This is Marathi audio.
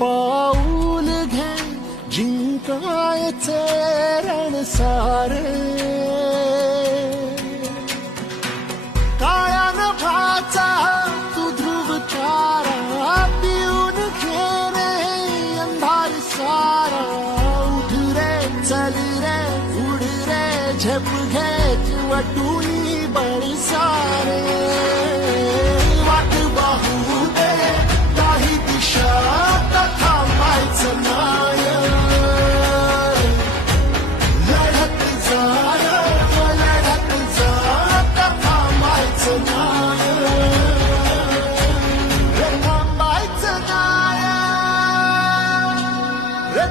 पाऊल घे जिंकायचे रण सारे काळ्या नभाचा तू ध्रुव चारा पिऊन घेणे अंधार सारा उठ रे चल रे उड रे झेप घे वटुनी बळ सारे वाट वाहू दे काही दिशा थांबायचं नाय लढत जा थांबायचं नाय रे थांबायचं नाय रे